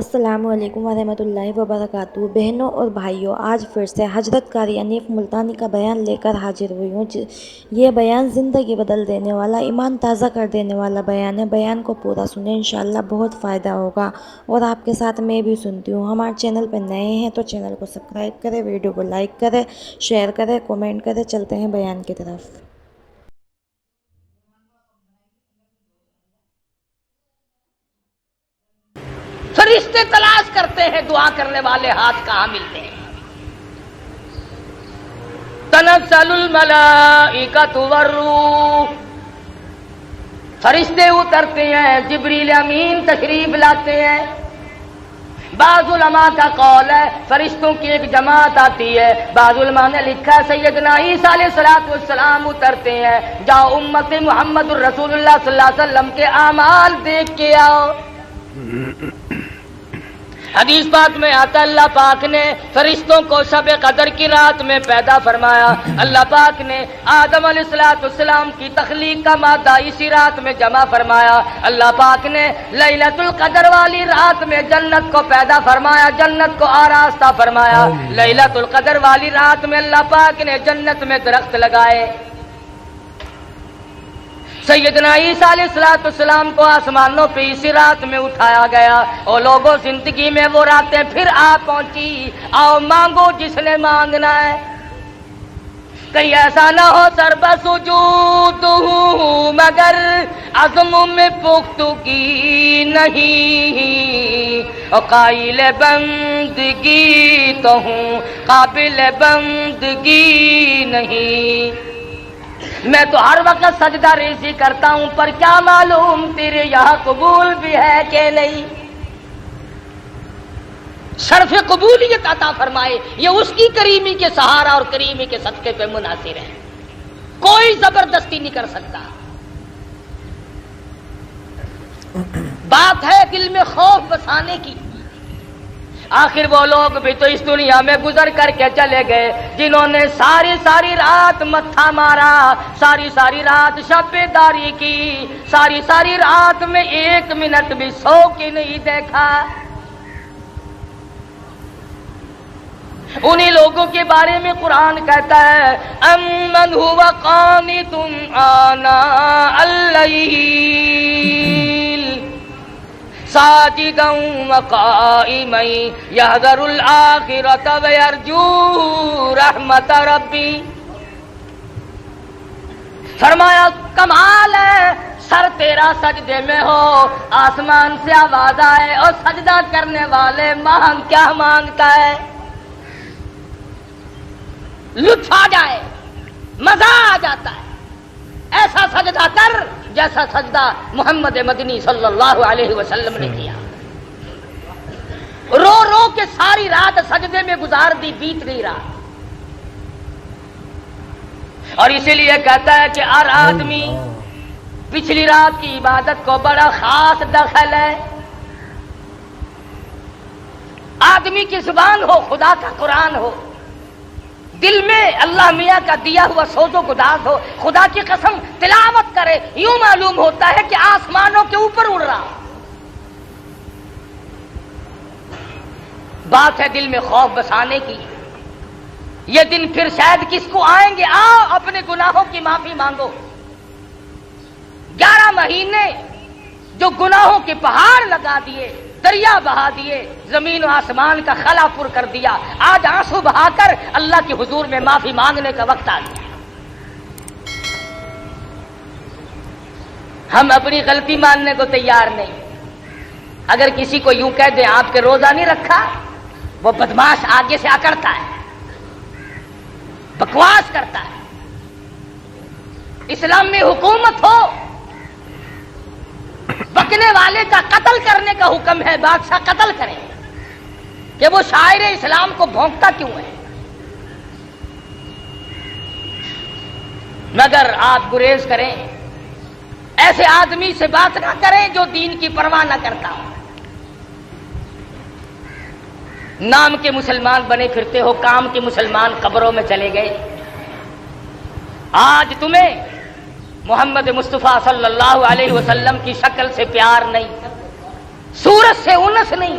السلام علیکم ورحمۃ اللہ وبرکاتہ۔ بہنوں اور بھائیوں، آج پھر سے حضرت قاری انیف ملتانی کا بیان لے کر حاضر ہوئی ہوں۔ یہ بیان زندگی بدل دینے والا، ایمان تازہ کر دینے والا بیان ہے۔ بیان کو پورا سنیں، انشاءاللہ بہت فائدہ ہوگا، اور آپ کے ساتھ میں بھی سنتی ہوں۔ ہمارے چینل پہ نئے ہیں تو چینل کو سبسکرائب کریں، ویڈیو کو لائک کریں، شیئر کریں، کومنٹ کریں۔ چلتے ہیں بیان کی طرف۔ فرشتے تلاش کرتے ہیں دعا کرنے والے ہاتھ کہاں ملتے ہیں۔ تنزل الملائکۃ والروح، فرشتے اترتے ہیں، جبریل امین تشریف لاتے ہیں۔ بعض علماء کا قول ہے فرشتوں کی ایک جماعت آتی ہے، بعض علماء نے لکھا ہے سیدنا عیسیٰ علیہ السلام اترتے ہیں، جاؤ امت محمد الرسول اللہ صلی اللہ علیہ وسلم کے اعمال دیکھ کے آؤ۔ حدیث پاک میں آتا اللہ پاک نے فرشتوں کو شب قدر کی رات میں پیدا فرمایا۔ اللہ پاک نے آدم علیہ السلام کی تخلیق کا مادہ اسی رات میں جمع فرمایا۔ اللہ پاک نے لیلۃ القدر والی رات میں جنت کو پیدا فرمایا، جنت کو آراستہ فرمایا۔ لیلۃ القدر والی رات میں اللہ پاک نے جنت میں درخت لگائے۔ سیدنا عیسیٰ علیہ السلام کو آسمانوں پہ اسی رات میں اٹھایا گیا۔ اور لوگوں زندگی میں وہ راتیں پھر آ پہنچی، آؤ مانگو جس نے مانگنا ہے۔ کہیں ایسا نہ ہو سر بسجود ہوں مگر عزم میں پختگی نہیں، اور قائل بندگی تو ہوں قابل بندگی نہیں۔ میں تو ہر وقت سجدہ ریزی کرتا ہوں، پر کیا معلوم تیرے یہاں قبول بھی ہے کہ نہیں۔ شرف قبولیت عطا فرمائے، یہ اس کی کریمی کے سہارا اور کریمی کے صدقے پہ منحصر ہے، کوئی زبردستی نہیں کر سکتا۔ بات ہے دل میں خوف بسانے کی۔ آخر وہ لوگ بھی تو اس دنیا میں گزر کر کے چلے گئے جنہوں نے ساری رات متھا مارا، ساری رات شب بیداری کی، ساری رات میں ایک منٹ بھی سو کے نہیں دیکھا۔ انہی لوگوں کے بارے میں قرآن کہتا ہے امن هو قانت آناء اللیل ساجدا وقائما یحذر الآخرۃ ویرجو رحمت ربی۔ فرمایا کمال ہے سر تیرا سجدے میں ہو، آسمان سے آواز آئے اور سجدہ کرنے والے مانگ کیا مانگتا ہے، لطف آ جائے، مزہ آ جاتا ہے۔ ایسا سجدہ کر جیسا سجدہ محمد مدنی صلی اللہ علیہ وسلم نے کیا، رو رو کے ساری رات سجدے میں گزار دی، بیت نہیں رہا۔ اور اسی لیے کہتا ہے کہ ہر آدمی پچھلی رات کی عبادت کو بڑا خاص دخل ہے۔ آدمی کی زبان ہو خدا کا قرآن ہو، دل میں اللہ میاں کا دیا ہوا سوز و گداز ہو، خدا کی قسم تلاوت کرے، یوں معلوم ہوتا ہے کہ آسمانوں کے اوپر اڑ رہا۔ بات ہے دل میں خوف بسانے کی۔ یہ دن پھر شاید کس کو آئیں گے، آؤ اپنے گناہوں کی معافی مانگو۔ 11 مہینے جو گناہوں کے پہاڑ لگا دیے، دریا بہا دیے، زمین و آسمان کا خلا پر کر دیا، آج آنسو بہا کر اللہ کے حضور میں معافی مانگنے کا وقت آ گیا۔ ہم اپنی غلطی ماننے کو تیار نہیں۔ اگر کسی کو یوں کہہ دیں آپ کے روزہ نہیں رکھا، وہ بدماش آگے سے اکڑتا ہے، بکواس کرتا ہے۔ اسلام میں حکومت ہو، بکنے والے کا قتل کرنے کا حکم ہے، بادشاہ قتل کرے، کہ وہ شاعر اسلام کو بھونکتا کیوں ہے؟ مگر آپ گریز کریں، ایسے آدمی سے بات نہ کریں جو دین کی پرواہ نہ کرتا ہو۔ نام کے مسلمان بنے پھرتے ہو، کام کے مسلمان قبروں میں چلے گئے۔ آج تمہیں محمد مصطفیٰ صلی اللہ علیہ وسلم کی شکل سے پیار نہیں، صورت سے انس نہیں،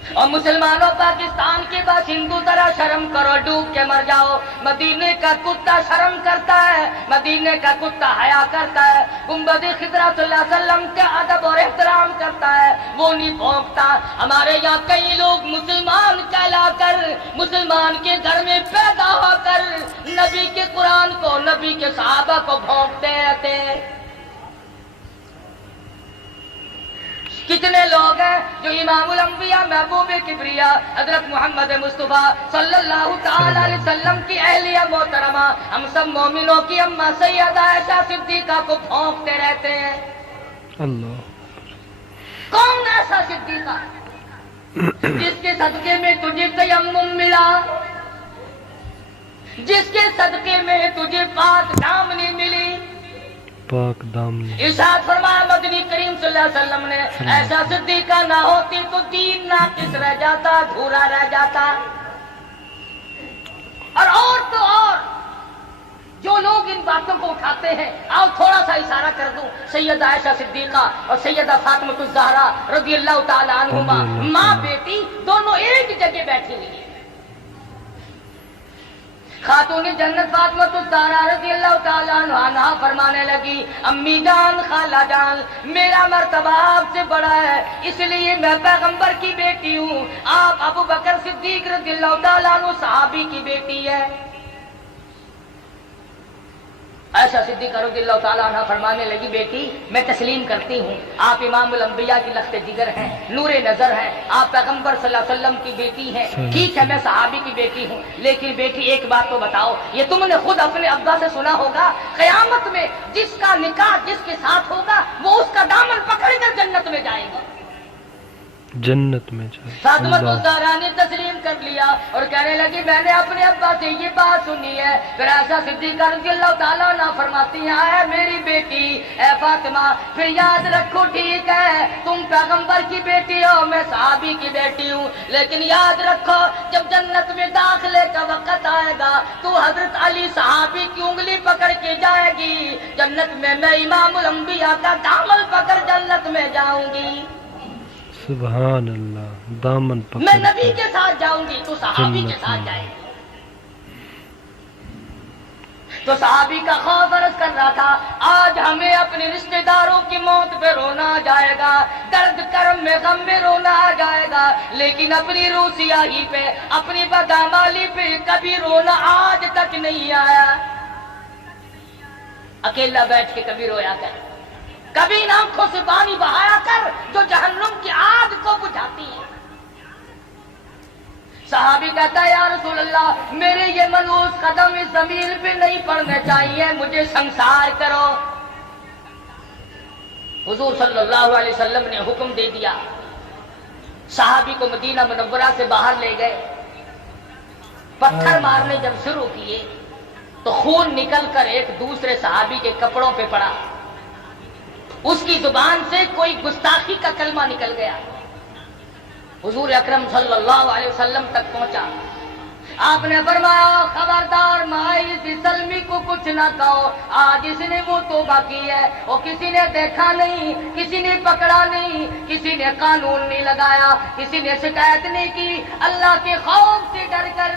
اور مسلمانوں پاکستان کے باشندوں ذرا شرم کرو، ڈوب کے مر جاؤ۔ مدینے کا کتا شرم کرتا ہے، مدینے کا کتا حیا کرتا ہے، گنبد خضرا صلی اللہ علیہ وسلم کا ادب اور احترام کرتا ہے، وہ نہیں بھونکتا۔ ہمارے یہاں کئی لوگ مسلمان کہلا کر، مسلمان کے گھر میں پیدا ہو کر نبی کے قرآن کو، نبی کے صحابہ کو بھونکتے رہتے ہیں۔ کتنے لوگ ہیں جو امام الانبیاء محبوب کبریا حضرت محمد مصطفیٰ صلی اللہ تعالی علیہ وسلم کی اہلیہ محترمہ، ہم سب مومنوں کی اماں سیدہ عائشہ صدیقہ کو بھونکتے رہتے ہیں۔ اللہ کون ایسا صدیقہ جس کے صدقے میں تجھے تیمم ملا، جس کے صدقے میں تجھے پاک دامنی ملی؟ پاک دامنی۔ ارشاد فرمایا مدنی کریم صلی اللہ علیہ وسلم نے، ایسا صدیقہ نہ ہوتی تو دین ناقص رہ جاتا، ادھورا رہ جاتا۔ اور تو اور جو لوگ ان باتوں کو اٹھاتے ہیں، آؤ تھوڑا سا اشارہ کر دوں، سیدہ عائشہ صدیقہ اور سیدہ فاطمہ الزہرا رضی اللہ تعالی عنہما، ماں بیٹی دونوں ایک جگہ بیٹھی ہوئی ہیں۔ خاتون جنت فاطمہ الزہرا رضی اللہ تعالیٰ عنہا فرمانے لگی، امی جان، خالہ جان، میرا مرتبہ آپ سے بڑا ہے، اس لیے میں پیغمبر کی بیٹی ہوں، آپ ابو بکر صدیق رضی اللہ تعالیٰ عنہ صحابی کی بیٹی ہے۔ عائشہ صدیقہ رضی اللہ تعالیٰ عنہ فرمانے لگی، بیٹی میں تسلیم کرتی ہوں، آپ امام الانبیاء کی لخت جگر ہیں، نور نظر ہیں، آپ پیغمبر صلی اللہ علیہ وسلم کی بیٹی ہیں، ٹھیک ہے میں صحابی کی بیٹی ہوں، لیکن بیٹی ایک بات تو بتاؤ، یہ تم نے خود اپنے ابا سے سنا ہوگا، قیامت میں جس کا نکاح جس کے ساتھ ہوگا وہ اس کا دامن پکڑ کر جنت میں جائے گا۔ جنت میں جائے۔ فاطمہ الزہرا نے تسلیم کر لیا اور کہنے لگی، میں نے اپنے ابا سے یہ بات سنی ہے۔ پھر عائشہ صدیقہ رضی اللہ تعالیٰ عنہ فرماتی ہیں، اے میری بیٹی، اے فاطمہ، پھر یاد رکھو ٹھیک ہے تم پیغمبر کی بیٹی ہو، میں صحابی کی بیٹی ہوں، لیکن یاد رکھو جب جنت میں داخلے کا وقت آئے گا تو حضرت علی صحابی کی انگلی پکڑ کے جائے گی جنت میں امام الانبیاء کا دامن پکڑ جنت میں جاؤں گی۔ سبحان اللہ، دامن پکڑ میں نبی کے ساتھ جاؤں گی تو صحابی کے ساتھ جائے گی۔ تو صحابی کا خوف عرض کر رہا تھا، آج ہمیں اپنے رشتہ داروں کی موت پہ رونا آ جائے گا، درد کرم میں غم میں رونا آ جائے گا، لیکن اپنی روح سیاہی پہ، اپنی بدعمالی پہ کبھی رونا آج تک نہیں آیا۔ اکیلا بیٹھ کے کبھی رویا کر، کبھی آنکھوں سے پانی بہایا کر جو جہنم کی آگ کو بجھاتی ہے۔ صحابی کہتا ہے، یا رسول اللہ میرے یہ ملوث قدم اس زمین پہ نہیں پڑنے چاہیے، مجھے سنسار کرو۔ حضور صلی اللہ علیہ وسلم نے حکم دے دیا، صحابی کو مدینہ منورہ سے باہر لے گئے، پتھر مارنے جب شروع کیے تو خون نکل کر ایک دوسرے صحابی کے کپڑوں پہ پڑا، اس کی زبان سے کوئی گستاخی کا کلمہ نکل گیا، حضور اکرم صلی اللہ علیہ وسلم تک پہنچا۔ آپ نے فرمایا، خبردار مائز سلمی کو کچھ نہ کہو، آج اس نے وہ توبہ کی ہے، اور کسی نے دیکھا نہیں، کسی نے پکڑا نہیں، کسی نے قانون نہیں لگایا، کسی نے شکایت نہیں کی، اللہ کے خوف سے ڈر کر،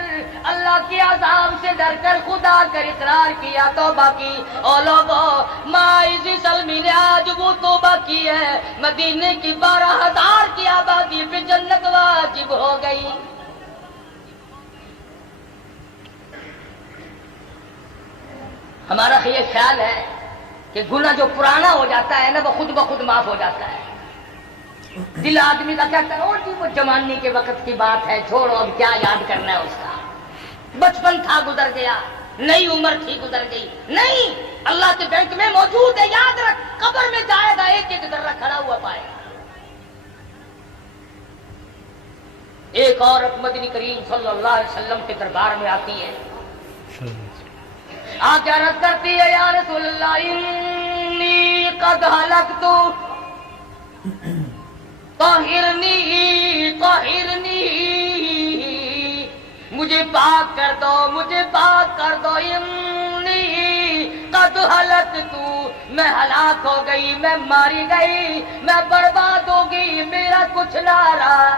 اللہ کے عذاب سے ڈر کر خدا کر اقرار کیا، توبہ کی۔ اور لوگوں، مائز سلمی نے آج وہ توبہ کی ہے، مدینے کی 12,000 کی آبادی پہ جنت واجب ہو گئی۔ ہمارا یہ خیال ہے کہ گناہ جو پرانا ہو جاتا ہے نا وہ خود بخود معاف ہو جاتا ہے۔ دل آدمی کا کہتا ہے، او جی وہ جوانی کے وقت کی بات ہے، چھوڑو اب کیا یاد کرنا ہے اس کا، بچپن تھا گزر گیا، نئی عمر تھی گزر گئی۔ نہیں، اللہ کے بینک میں موجود ہے، یاد رکھ، قبر میں جائے گا ایک ایک ذرہ کھڑا ہوا پائے گا۔ ایک عورت مدنی کریم صلی اللہ علیہ وسلم کے دربار میں آتی ہے، آج عرض کرتی ہے، یا رسول اللہ انی قد ہلکت طہرنی طہرنی، مجھے پاک کر دو، مجھے پاک کر دو، انی قد ہلکت، میں ہلاک ہو گئی، میں ماری گئی، میں برباد ہو گئی، میرا کچھ نہ رہا۔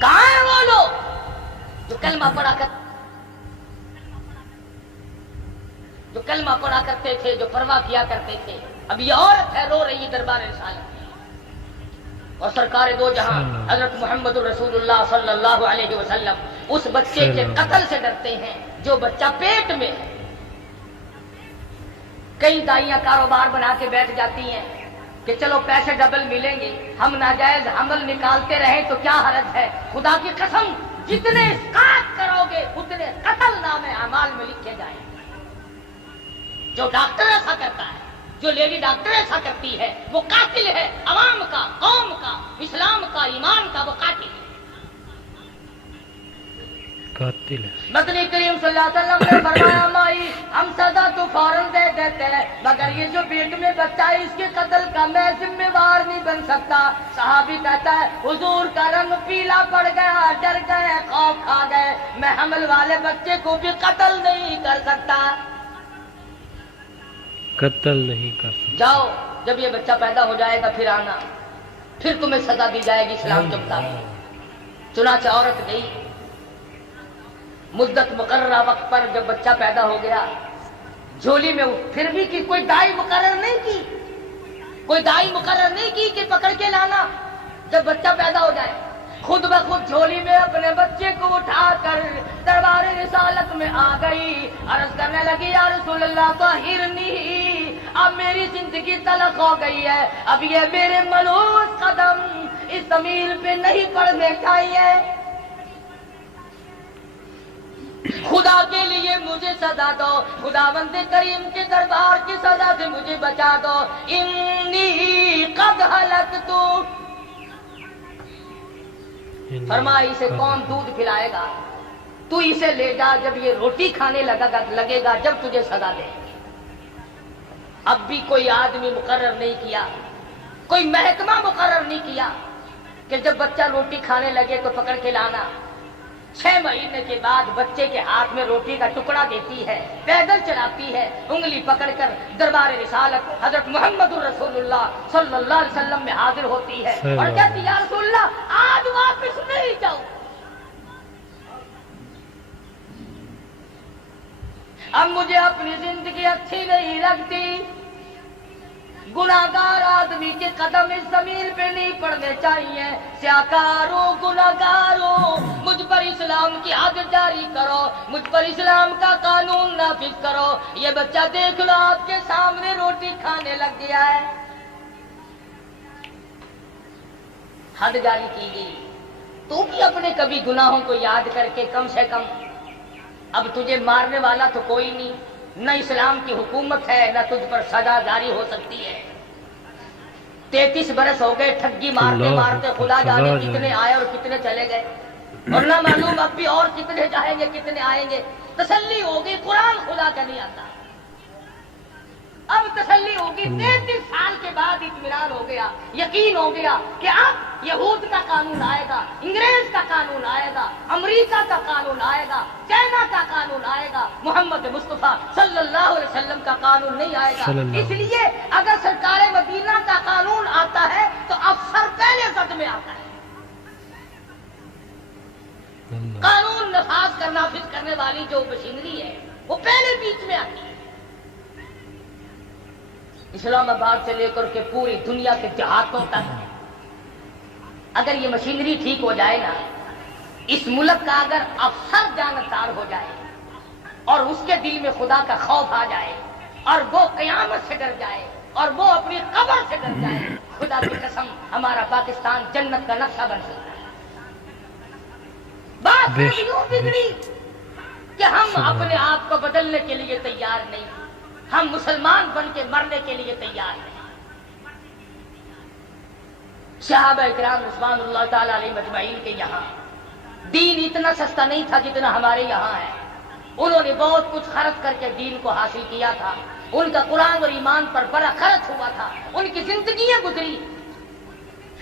کہاں ہیں وہ لوگ جو کلمہ پڑھا کرتے تھے، جو پرواہ کیا کرتے تھے؟ اب یہ عورت ہے رو رہی دربار رسالت میں، اور سرکار دو جہاں حضرت محمد رسول اللہ صلی اللہ علیہ وسلم اس بچے کے قتل سے ڈرتے ہیں جو بچہ پیٹ میں ہے۔ کئی دائیاں کاروبار بنا کے بیٹھ جاتی ہیں کہ چلو پیسے ڈبل ملیں گے، ہم ناجائز حمل نکالتے رہیں تو کیا حرج ہے؟ خدا کی قسم جتنے اسقاط کرو گے اتنے قتل نام اعمال میں لکھے جائیں گے۔ جو ڈاکٹر ایسا کرتا ہے، جو لیڈی ڈاکٹر ایسا کرتی ہے، وہ قاتل ہے، عوام کا، قوم کا، اسلام کا، ایمان کا، وہ قاتل ہے، قاتل ہے۔ مدنی کریم صلی اللہ علیہ وسلم نے فرمایا مائی ہم سزا تو فوراً دے دیتے ہیں، مگر یہ جو پیٹ میں بچہ ہے اس کے قتل کا میں ذمہ وار نہیں بن سکتا۔ صحابی کہتا ہے حضور کا رنگ پیلا پڑ گیا، ڈر گئے، خوف کھا گئے، میں حمل والے بچے کو بھی قتل نہیں کر سکتا۔ قتل نہیں کر سکتا۔ جاؤ جب یہ بچہ پیدا ہو جائے گا پھر آنا، پھر تمہیں سزا دی جائے گی اسلام کے مطابق۔ چنانچہ عورت گئی، مدت مقررہ وقت پر جب بچہ پیدا ہو گیا، جھولی میں پھر بھی کی کوئی دائی مقرر نہیں کی، کوئی دائی مقرر نہیں کی کہ پکڑ کے لانا جب بچہ پیدا ہو جائے، خود بخود جھولی میں اپنے بچے کو اٹھا کر دربار رسالت میں آ گئی، عرض کرنے لگی یا رسول اللہ طہرنی، اب میری زندگی تلخ ہو گئی ہے، اب یہ میرے ملوث قدم اس زمین پہ نہیں پڑنے چاہیے، خدا کے لیے مجھے سزا دو، خداوند کریم کے دربار کی سزا سے مجھے بچا دو، انی قد ہلکت۔ فرمایا اسے کون دودھ پلائے گا؟ تو اسے لے جا جب یہ روٹی کھانے لگے گا جب تجھے سزا دے۔ اب بھی کوئی آدمی مقرر نہیں کیا، کوئی محکمہ مقرر نہیں کیا کہ جب بچہ روٹی کھانے لگے تو پکڑ کے لانا۔ 6 مہینے کے بعد بچے کے ہاتھ میں روٹی کا ٹکڑا دیتی ہے، پیدل چلاتی ہے، انگلی پکڑ کر دربار رسالت حضرت محمد رسول اللہ صلی اللہ علیہ وسلم میں حاضر ہوتی ہے اور کہتی یا رسول اللہ آج واپس نہیں جاؤں، اب مجھے اپنی زندگی اچھی نہیں لگتی، گناہگار آدمی کے قدم اس زمین پہ نہیں پڑنے چاہیے، سیاکاروں گناہگاروں مجھ پر اسلام کی حد جاری کرو، مجھ پر اسلام کا قانون نافذ کرو، یہ بچہ دیکھ لو آپ کے سامنے روٹی کھانے لگ گیا ہے۔ حد جاری کی گئی، تو بھی اپنے کبھی گناہوں کو یاد کر کے کم سے کم اب تجھے مارنے والا تو کوئی نہیں، نہ اسلام کی حکومت ہے، نہ تجھ پر سزا جاری ہو سکتی ہے۔ 33 برس ہو گئے ٹھگی مارتے مارتے، خدا جانے کتنے آئے اور کتنے چلے گئے، اور نہ معلوم اب بھی اور کتنے جائیں گے کتنے آئیں گے۔ تسلی ہوگی قرآن خدا کا نہیں آتا، اب تسلی ہوگی 33 سال کے بعد اطمینان ہو گیا، یقین ہو گیا کہ اب یہود کا قانون آئے گا، انگریز کا قانون آئے گا، امریکہ کا قانون آئے گا، چائنا کا قانون آئے گا، محمد مصطفیٰ صلی اللہ علیہ وسلم کا قانون نہیں آئے گا۔ اس لیے اگر سرکار مدینہ کا قانون آتا ہے تو افسر پہلے سد میں آتا ہے، قانون نفاذ کرنے والی جو مشینری ہے وہ پہلے بیچ میں آتی ہے۔ اسلام آباد سے لے کر کے پوری دنیا کے دیہاتوں تک اگر یہ مشینری ٹھیک ہو جائے نا، اس ملک کا اگر افسر جانبدار ہو جائے اور اس کے دل میں خدا کا خوف آ جائے اور وہ قیامت سے ڈر جائے اور وہ اپنی قبر سے ڈر جائے، خدا کی قسم ہمارا پاکستان جنت کا نقشہ بن سکتا ہے۔ بات یوں بگڑی کہ ہم اپنے آپ کو بدلنے کے لیے تیار نہیں، ہم مسلمان بن کے مرنے کے لیے تیار ہیں۔ صحابہ کرام رضوان اللہ تعالی علیہ مجمعین کے یہاں دین اتنا سستا نہیں تھا جتنا ہمارے یہاں ہے، انہوں نے بہت کچھ خرچ کر کے دین کو حاصل کیا تھا، ان کا قرآن اور ایمان پر بڑا خرچ ہوا تھا، ان کی زندگیاں گزری،